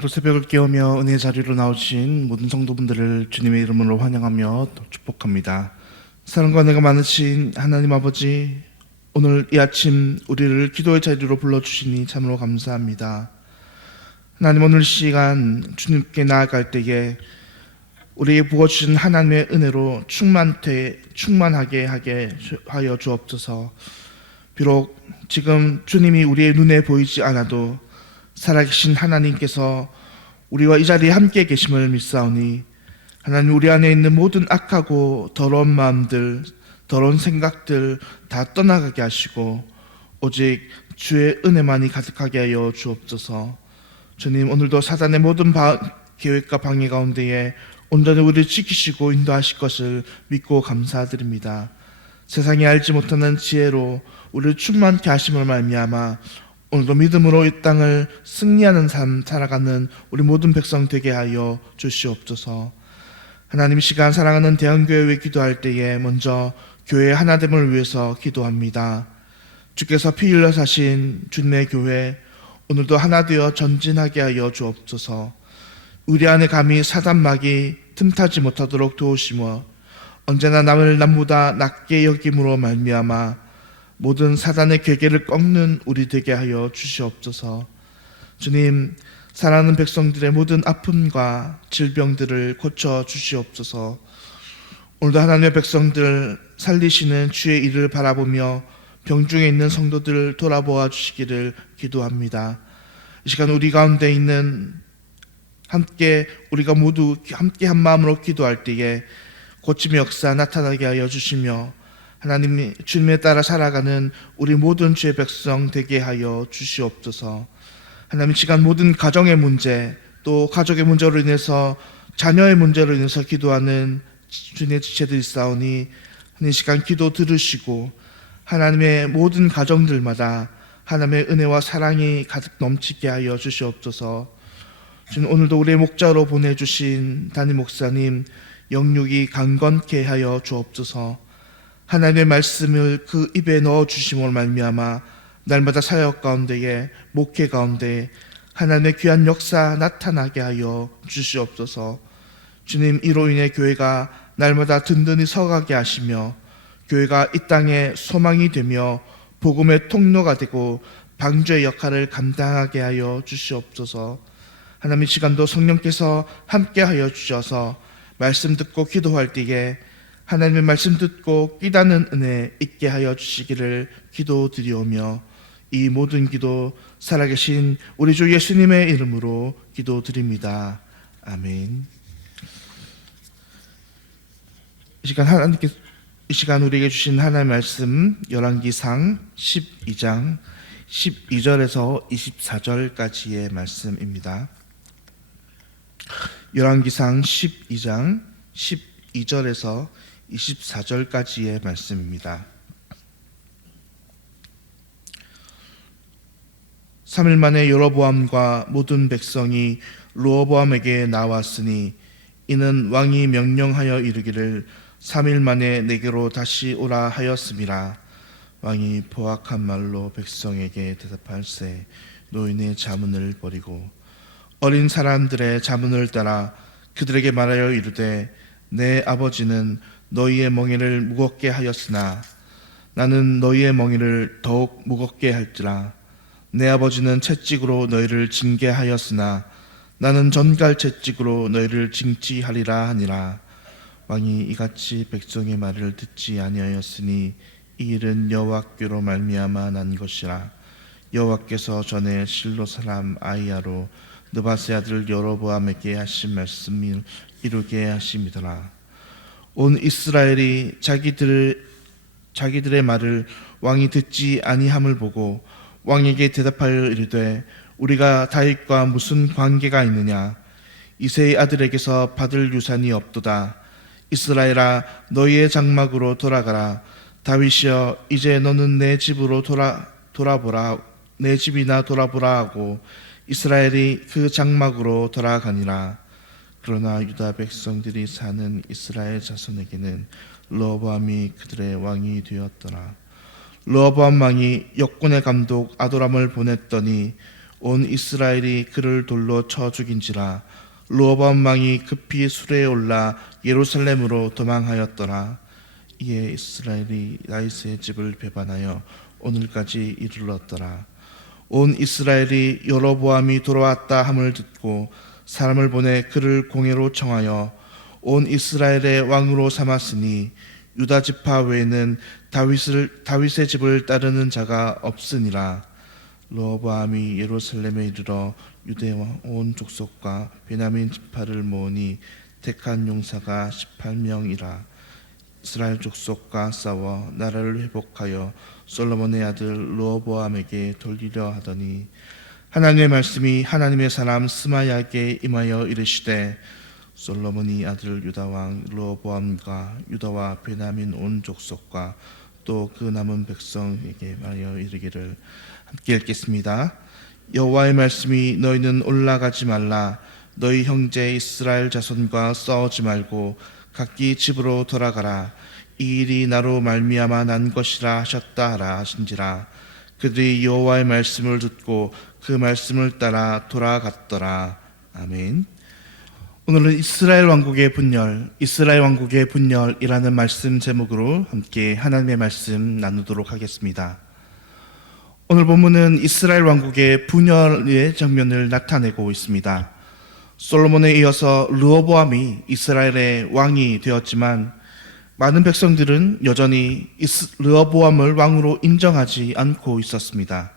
오늘도 새벽을 깨우며 은혜의 자리로 나오신 모든 성도분들을 주님의 이름으로 환영하며 축복합니다. 사랑과 은혜가 많으신 하나님 아버지, 오늘 이 아침 우리를 기도의 자리로 불러주시니 참으로 감사합니다. 하나님, 오늘 시간 주님께 나아갈 때에 우리에게 부어주신 하나님의 은혜로 충만하게 하여 주옵소서. 비록 지금 주님이 우리의 눈에 보이지 않아도 살아계신 하나님께서 우리와 이 자리에 함께 계심을 믿사오니, 하나님, 우리 안에 있는 모든 악하고 더러운 마음들, 더러운 생각들 다 떠나가게 하시고 오직 주의 은혜만이 가득하게 하여 주옵소서. 주님, 오늘도 사단의 모든 계획과 방해 가운데에 온전히 우리를 지키시고 인도하실 것을 믿고 감사드립니다. 세상이 알지 못하는 지혜로 우리를 충만케 하심을 말미암아 오늘도 믿음으로 이 땅을 승리하는 삶 살아가는 우리 모든 백성 되게 하여 주시옵소서. 하나님, 이 시간 사랑하는 대한교회 왜 기도할 때에 먼저 교회의 하나됨을 위해서 기도합니다. 주께서 피 흘려 사신 주님의 교회 오늘도 하나 되어 전진하게 하여 주옵소서. 우리 안에 감히 사단막이 틈타지 못하도록 도우시며 언제나 남을 남보다 낮게 여김으로 말미암아 모든 사단의 괴계를 꺾는 우리 되게 하여 주시옵소서. 주님, 사랑하는 백성들의 모든 아픔과 질병들을 고쳐 주시옵소서. 오늘도 하나님의 백성들 살리시는 주의 일을 바라보며 병중에 있는 성도들 돌아보아 주시기를 기도합니다. 이 시간 우리 가운데 있는 우리가 모두 함께 한 마음으로 기도할 때에 고침의 역사 나타나게 하여 주시며 하나님, 주님에 따라 살아가는 우리 모든 주의 백성 되게 하여 주시옵소서. 하나님, 시간 모든 가정의 문제, 또 가족의 문제로 인해서 자녀의 문제로 인해서 기도하는 주님의 지체들이 있사오니 이 시간 기도 들으시고 하나님의 모든 가정들마다 하나님의 은혜와 사랑이 가득 넘치게 하여 주시옵소서. 주님, 오늘도 우리의 목자로 보내주신 담임 목사님 영육이 강건케 하여 주옵소서. 하나님의 말씀을 그 입에 넣어 주심으로 말미암아 날마다 사역 가운데에 목회 가운데 하나님의 귀한 역사 나타나게 하여 주시옵소서. 주님, 이로 인해 교회가 날마다 든든히 서가게 하시며 교회가 이 땅에 소망이 되며 복음의 통로가 되고 방주의 역할을 감당하게 하여 주시옵소서. 하나님, 이 시간도 성령께서 함께 하여 주셔서 말씀 듣고 기도할 때에 하나님의 말씀 듣고 깨닫는 은혜 있게 하여 주시기를 기도드리오며 이 모든 기도 살아계신 우리 주 예수님의 이름으로 기도드립니다. 아멘. 이 시간 우리에게 주신 하나님의 말씀 열왕기상 12장 12절에서 24절까지의 말씀입니다. 열왕기상 12장 12절에서 24절까지의 말씀입니다. 3일 만에 여로보암과 모든 백성이 르호보암에게 나왔으니 이는 왕이 명령하여 이르기를 3일 만에 내게로 다시 오라 하였음이라. 왕이 포악한 말로 백성에게 대답할세 노인의 자문을 버리고 어린 사람들의 자문을 따라 그들에게 말하여 이르되 내 아버지는 너희의 멍에를 무겁게 하였으나 나는 너희의 멍에를 더욱 무겁게 할지라. 내 아버지는 채찍으로 너희를 징계하였으나 나는 전갈 채찍으로 너희를 징치하리라 하니라. 왕이 이같이 백성의 말을 듣지 아니하였으니 이 일은 여호와께로 말미암아 난 것이라. 여호와께서 전에 실로 사람 아히야로 느바세 아들 여로보암에게 하신 말씀을 이루게 하심이더라. 온 이스라엘이 자기들의 말을 왕이 듣지 아니함을 보고 왕에게 대답하여 이르되 우리가 다윗과 무슨 관계가 있느냐? 이새의 아들에게서 받을 유산이 없도다. 이스라엘아, 너희의 장막으로 돌아가라. 다윗이여, 이제 너는 내 집으로 돌아보라. 내 집이나 돌아보라 하고 이스라엘이 그 장막으로 돌아가니라. 그러나 유다 백성들이 사는 이스라엘 자손에게는 르호보암이 그들의 왕이 되었더라. 르호보암 왕이 역군의 감독 아도람을 보냈더니 온 이스라엘이 그를 돌로 쳐 죽인지라. 르호보암 왕이 급히 수레에 올라 예루살렘으로 도망하였더라. 이에 이스라엘이 다윗의 집을 배반하여 오늘까지 이르렀더라. 온 이스라엘이 여로보암이 돌아왔다 함을 듣고 사람을 보내 그를 공회로 청하여 온 이스라엘의 왕으로 삼았으니 유다 지파 외에는 다윗의 집을 따르는 자가 없으니라. 르호보암이 예루살렘에 이르러 유대와 온 족속과 베냐민 지파를 모으니 택한 용사가 18명이라. 이스라엘 족속과 싸워 나라를 회복하여 솔로몬의 아들 르호보암에게 돌리려 하더니 하나님의 말씀이 하나님의 사람 스마야에게 임하여 이르시되 솔로몬이 아들 유다 왕 르호보암과 유다와 베냐민 온 족속과 또 그 남은 백성에게 말하여 이르기를. 함께 읽겠습니다. 여호와의 말씀이 너희는 올라가지 말라. 너희 형제 이스라엘 자손과 싸우지 말고 각기 집으로 돌아가라. 이 일이 나로 말미암아 난 것이라 하셨다 하라 하신지라. 그들이 여호와의 말씀을 듣고 그 말씀을 따라 돌아갔더라. 아멘. 오늘은 이스라엘 왕국의 분열이라는 말씀 제목으로 함께 하나님의 말씀 나누도록 하겠습니다. 오늘 본문은 이스라엘 왕국의 분열의 장면을 나타내고 있습니다. 솔로몬에 이어서 르호보암이 이스라엘의 왕이 되었지만 많은 백성들은 여전히 르호보암을 왕으로 인정하지 않고 있었습니다.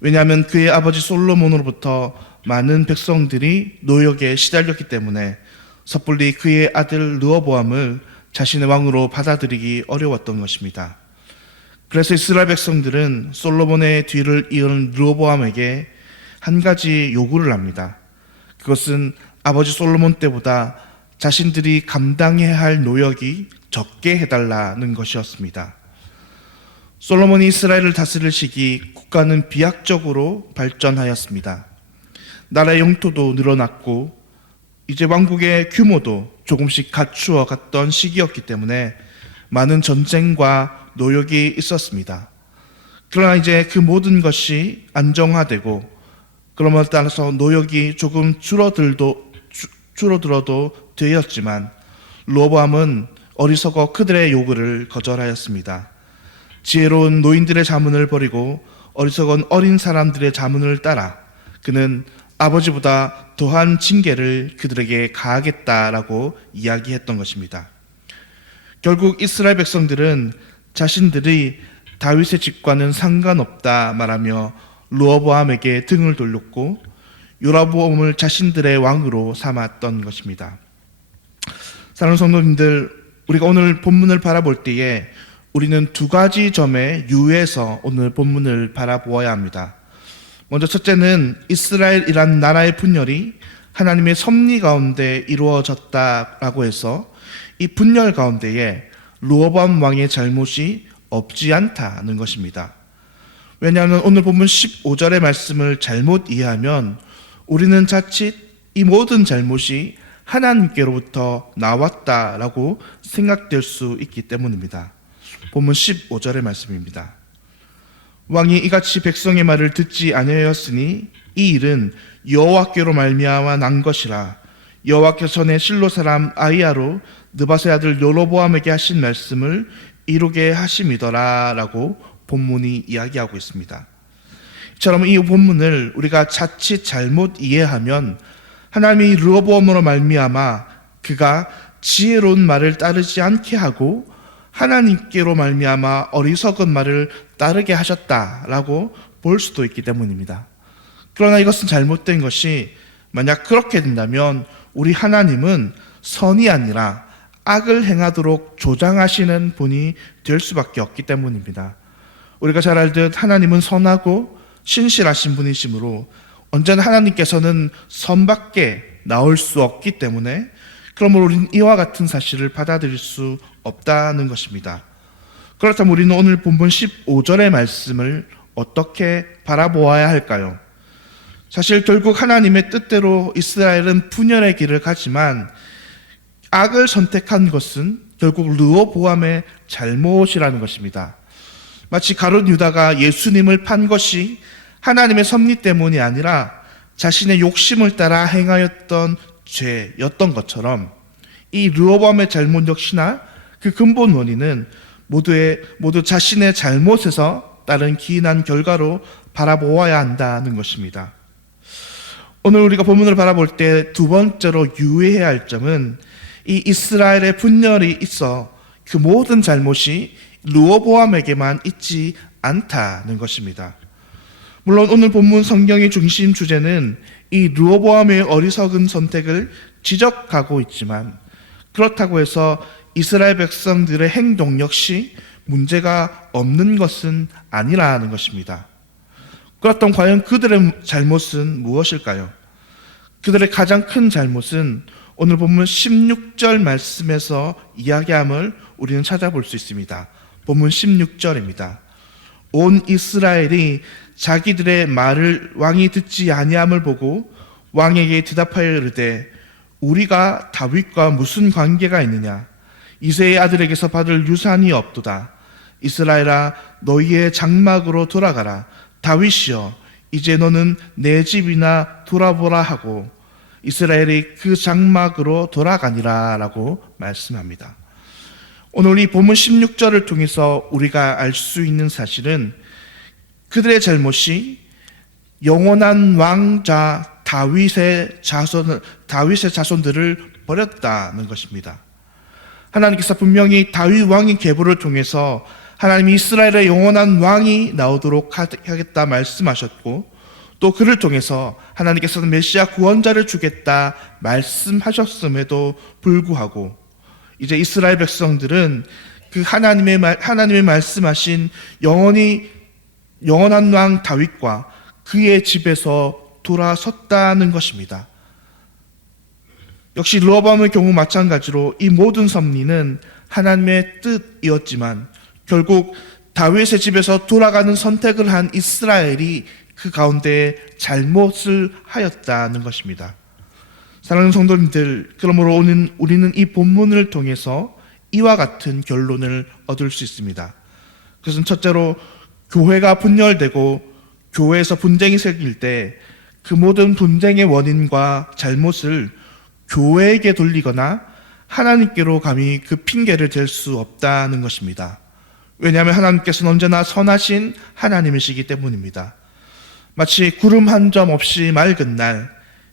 왜냐하면 그의 아버지 솔로몬으로부터 많은 백성들이 노역에 시달렸기 때문에 섣불리 그의 아들 르호보암을 자신의 왕으로 받아들이기 어려웠던 것입니다. 그래서 이스라엘 백성들은 솔로몬의 뒤를 이은 르호보암에게 한 가지 요구를 합니다. 그것은 아버지 솔로몬 때보다 자신들이 감당해야 할 노역이 적게 해달라는 것이었습니다. 솔로몬이 이스라엘을 다스릴 시기 국가는 비약적으로 발전하였습니다. 나라의 영토도 늘어났고 이제 왕국의 규모도 조금씩 갖추어 갔던 시기였기 때문에 많은 전쟁과 노역이 있었습니다. 그러나 이제 그 모든 것이 안정화되고 그럼에 따라서 노역이 조금 줄어들어도 되었지만 르호보암은 어리석어 그들의 요구를 거절하였습니다. 지혜로운 노인들의 자문을 버리고 어리석은 어린 사람들의 자문을 따라 그는 아버지보다 더한 징계를 그들에게 가하겠다라고 이야기했던 것입니다. 결국 이스라엘 백성들은 자신들이 다윗의 집과는 상관없다 말하며 르호보암에게 등을 돌렸고 여로보암을 자신들의 왕으로 삼았던 것입니다. 사랑하는 성도님들, 우리가 오늘 본문을 바라볼 때에 우리는 두 가지 점에 유의해서 오늘 본문을 바라보아야 합니다. 먼저 첫째는 이스라엘이란 나라의 분열이 하나님의 섭리 가운데 이루어졌다라고 해서 이 분열 가운데에 르호보암 왕의 잘못이 없지 않다는 것입니다. 왜냐하면 오늘 본문 15절의 말씀을 잘못 이해하면 우리는 자칫 이 모든 잘못이 하나님께로부터 나왔다라고 생각될 수 있기 때문입니다. 본문 15절의 말씀입니다. 왕이 이같이 백성의 말을 듣지 아니하였으니 이 일은 여호와께로 말미암아 난 것이라. 여호와께서 전에 실로 사람 아히야로 느밧의 아들 여로보암에게 하신 말씀을 이루게 하심이더라 라고 본문이 이야기하고 있습니다. 이처럼 이 본문을 우리가 자칫 잘못 이해하면 하나님이 르호보암으로 말미암아 그가 지혜로운 말을 따르지 않게 하고 하나님께로 말미암아 어리석은 말을 따르게 하셨다라고 볼 수도 있기 때문입니다. 그러나 이것은 잘못된 것이, 만약 그렇게 된다면 우리 하나님은 선이 아니라 악을 행하도록 조장하시는 분이 될 수밖에 없기 때문입니다. 우리가 잘 알듯 하나님은 선하고 신실하신 분이시므로 언제나 하나님께서는 선밖에 나올 수 없기 때문에 그러므로 우리는 이와 같은 사실을 받아들일 수 없다는 것입니다. 그렇다면 우리는 오늘 본문 15절의 말씀을 어떻게 바라보아야 할까요? 사실 결국 하나님의 뜻대로 이스라엘은 분열의 길을 가지만 악을 선택한 것은 결국 르호보암의 잘못이라는 것입니다. 마치 가룟 유다가 예수님을 판 것이 하나님의 섭리 때문이 아니라 자신의 욕심을 따라 행하였던 죄였던 것처럼 이 르호보암의 잘못 역시나 그 근본 원인은 모두 자신의 잘못에서 따른 기인한 결과로 바라보아야 한다는 것입니다. 오늘 우리가 본문을 바라볼 때 두 번째로 유의해야 할 점은 이 이스라엘의 분열이 있어 그 모든 잘못이 르호보암에게만 있지 않다는 것입니다. 물론 오늘 본문 성경의 중심 주제는 이 르호보암의 어리석은 선택을 지적하고 있지만 그렇다고 해서 이스라엘 백성들의 행동 역시 문제가 없는 것은 아니라는 것입니다. 그렇다면 과연 그들의 잘못은 무엇일까요? 그들의 가장 큰 잘못은 오늘 본문 16절 말씀에서 이야기함을 우리는 찾아볼 수 있습니다. 본문 16절입니다. 온 이스라엘이 자기들의 말을 왕이 듣지 아니함을 보고 왕에게 대답하여 이르되 우리가 다윗과 무슨 관계가 있느냐? 이새의 아들에게서 받을 유산이 없도다. 이스라엘아 너희의 장막으로 돌아가라. 다윗이여 이제 너는 내 집이나 돌아보라 하고 이스라엘이 그 장막으로 돌아가니라 라고 말씀합니다. 오늘 이 본문 16절을 통해서 우리가 알 수 있는 사실은 그들의 잘못이 영원한 왕자 다윗의 자손들을 버렸다는 것입니다. 하나님께서 분명히 다윗 왕의 계보를 통해서 하나님이 이스라엘의 영원한 왕이 나오도록 하겠다 말씀하셨고 또 그를 통해서 하나님께서는 메시아 구원자를 주겠다 말씀하셨음에도 불구하고 이제 이스라엘 백성들은 그 하나님의 말씀하신 영원한 왕 다윗과 그의 집에서 돌아섰다는 것입니다. 역시 르호보암의 경우 마찬가지로 이 모든 섭리는 하나님의 뜻이었지만 결국 다윗의 집에서 돌아가는 선택을 한 이스라엘이 그 가운데 잘못을 하였다는 것입니다. 사랑하는 성도님들, 그러므로 우리는 이 본문을 통해서 이와 같은 결론을 얻을 수 있습니다. 그것은 첫째로 교회가 분열되고 교회에서 분쟁이 생길 때 그 모든 분쟁의 원인과 잘못을 교회에게 돌리거나 하나님께로 감히 그 핑계를 댈 수 없다는 것입니다. 왜냐하면 하나님께서는 언제나 선하신 하나님이시기 때문입니다. 마치 구름 한 점 없이 맑은 날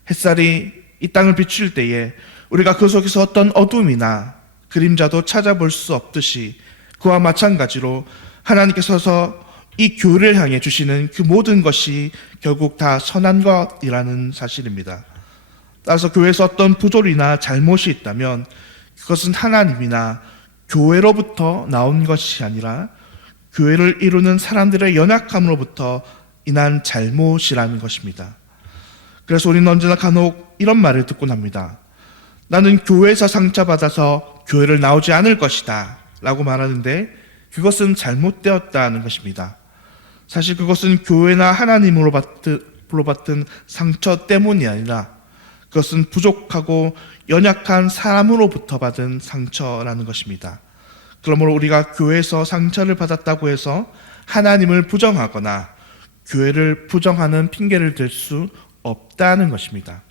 햇살이 이 땅을 비출 때에 우리가 그 속에서 어떤 어둠이나 그림자도 찾아볼 수 없듯이 그와 마찬가지로 하나님께서 이 교회를 향해 주시는 그 모든 것이 결국 다 선한 것이라는 사실입니다. 따라서 교회에서 어떤 부조리나 잘못이 있다면 그것은 하나님이나 교회로부터 나온 것이 아니라 교회를 이루는 사람들의 연약함으로부터 인한 잘못이라는 것입니다. 그래서 우리는 언제나 간혹 이런 말을 듣곤 합니다. 나는 교회에서 상처받아서 교회를 나오지 않을 것이다 라고 말하는데 그것은 잘못되었다는 것입니다. 사실 그것은 교회나 하나님으로 받은 상처 때문이 아니라 그것은 부족하고 연약한 사람으로부터 받은 상처라는 것입니다. 그러므로 우리가 교회에서 상처를 받았다고 해서 하나님을 부정하거나 교회를 부정하는 핑계를 댈 수 없다는 것입니다.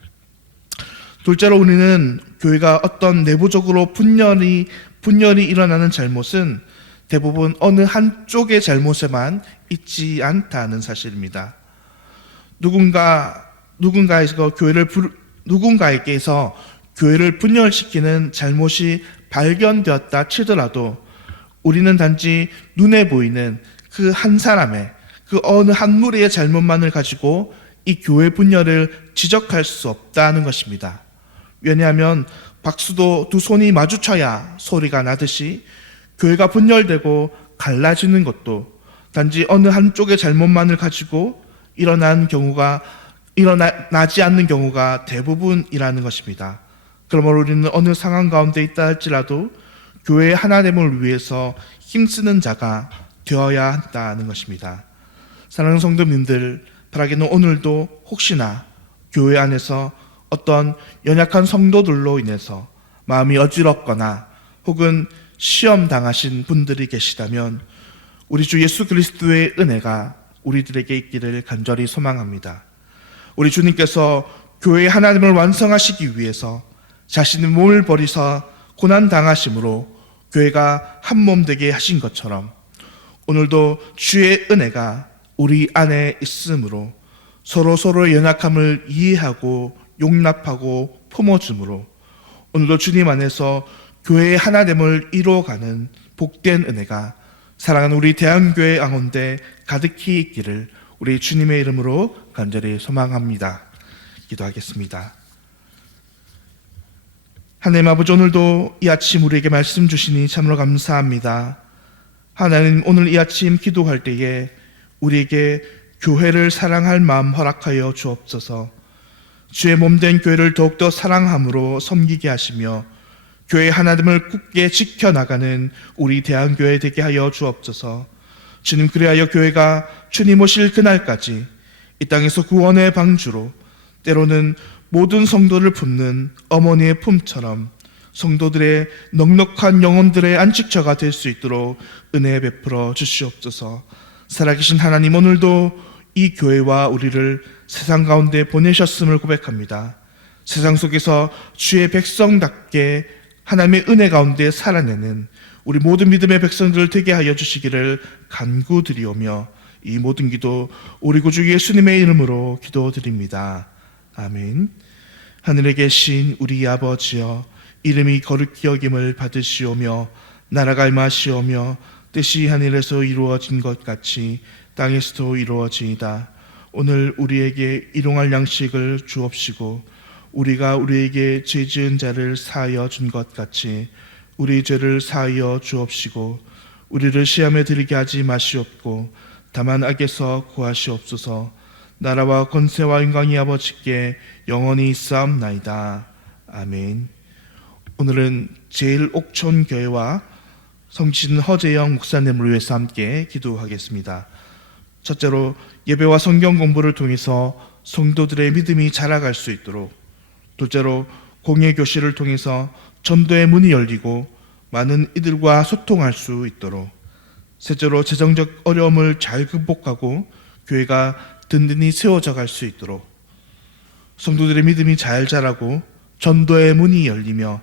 둘째로 우리는 교회가 어떤 내부적으로 분열이 일어나는 잘못은 대부분 어느 한쪽의 잘못에만 있지 않다는 사실입니다. 누군가에게서 교회를 분열시키는 잘못이 발견되었다 치더라도 우리는 단지 눈에 보이는 그 한 사람의 그 어느 한 무리의 잘못만을 가지고 이 교회 분열을 지적할 수 없다는 것입니다. 왜냐하면 박수도 두 손이 마주쳐야 소리가 나듯이 교회가 분열되고 갈라지는 것도 단지 어느 한쪽의 잘못만을 가지고 일어나지 않는 경우가 대부분이라는 것입니다. 그러므로 우리는 어느 상황 가운데 있다 할지라도 교회의 하나됨을 위해서 힘쓰는 자가 되어야 한다는 것입니다. 사랑하는 성도님들, 바라기는 오늘도 혹시나 교회 안에서 어떤 연약한 성도들로 인해서 마음이 어지럽거나 혹은 시험 당하신 분들이 계시다면 우리 주 예수 그리스도의 은혜가 우리들에게 있기를 간절히 소망합니다. 우리 주님께서 교회 하나님을 완성하시기 위해서 자신의 몸을 버리사 고난 당하심으로 교회가 한 몸 되게 하신 것처럼 오늘도 주의 은혜가 우리 안에 있으므로 서로 연약함을 이해하고 용납하고 품어줌으로 오늘도 주님 안에서 교회의 하나됨을 이루어가는 복된 은혜가 사랑하는 우리 대한교회 양원대 가득히 있기를 우리 주님의 이름으로 간절히 소망합니다. 기도하겠습니다. 하나님 아버지, 오늘도 이 아침 우리에게 말씀 주시니 참으로 감사합니다. 하나님, 오늘 이 아침 기도할 때에 우리에게 교회를 사랑할 마음 허락하여 주옵소서. 주의 몸된 교회를 더욱더 사랑함으로 섬기게 하시며 교회 하나됨을 굳게 지켜나가는 우리 대한교회 되게 하여 주옵소서. 주님, 그리하여 교회가 주님 오실 그날까지 이 땅에서 구원의 방주로 때로는 모든 성도를 품는 어머니의 품처럼 성도들의 넉넉한 영혼들의 안식처가 될 수 있도록 은혜 베풀어 주시옵소서. 살아계신 하나님, 오늘도 이 교회와 우리를 세상 가운데 보내셨음을 고백합니다. 세상 속에서 주의 백성답게 하나님의 은혜 가운데 살아내는 우리 모든 믿음의 백성들을 되게 하여 주시기를 간구드리오며 이 모든 기도 우리 구주 예수님의 이름으로 기도드립니다. 아멘. 하늘에 계신 우리 아버지여, 이름이 거룩히 여김을 받으시오며 나라가 임하시오며 뜻이 하늘에서 이루어진 것 같이 땅에서도 이루어지이다. 오늘 우리에게 일용할 양식을 주옵시고 우리가 우리에게 죄 지은 자를 사하여 준 것 같이 우리 죄를 사하여 주옵시고 우리를 시험에 들이게 하지 마시옵고 다만 악에서 구하시옵소서. 나라와 권세와 영광이 아버지께 영원히 있사옵나이다. 아멘. 오늘은 제일옥촌교회와 성신 허재영 목사님을 위해서 함께 기도하겠습니다. 첫째로 예배와 성경 공부를 통해서 성도들의 믿음이 자라갈 수 있도록, 둘째로 공예 교실을 통해서 전도의 문이 열리고 많은 이들과 소통할 수 있도록, 셋째로 재정적 어려움을 잘 극복하고 교회가 든든히 세워져 갈 수 있도록 성도들의 믿음이 잘 자라고 전도의 문이 열리며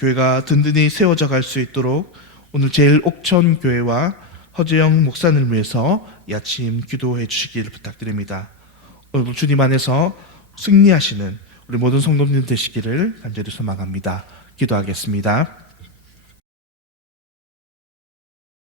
교회가 든든히 세워져 갈 수 있도록 오늘 제일옥천교회와 허재영 목사님을 위해서 이 아침 기도해 주시기를 부탁드립니다. 오늘 주님 안에서 승리하시는 우리 모든 성도님 되시기를 간절히 소망합니다. 기도하겠습니다.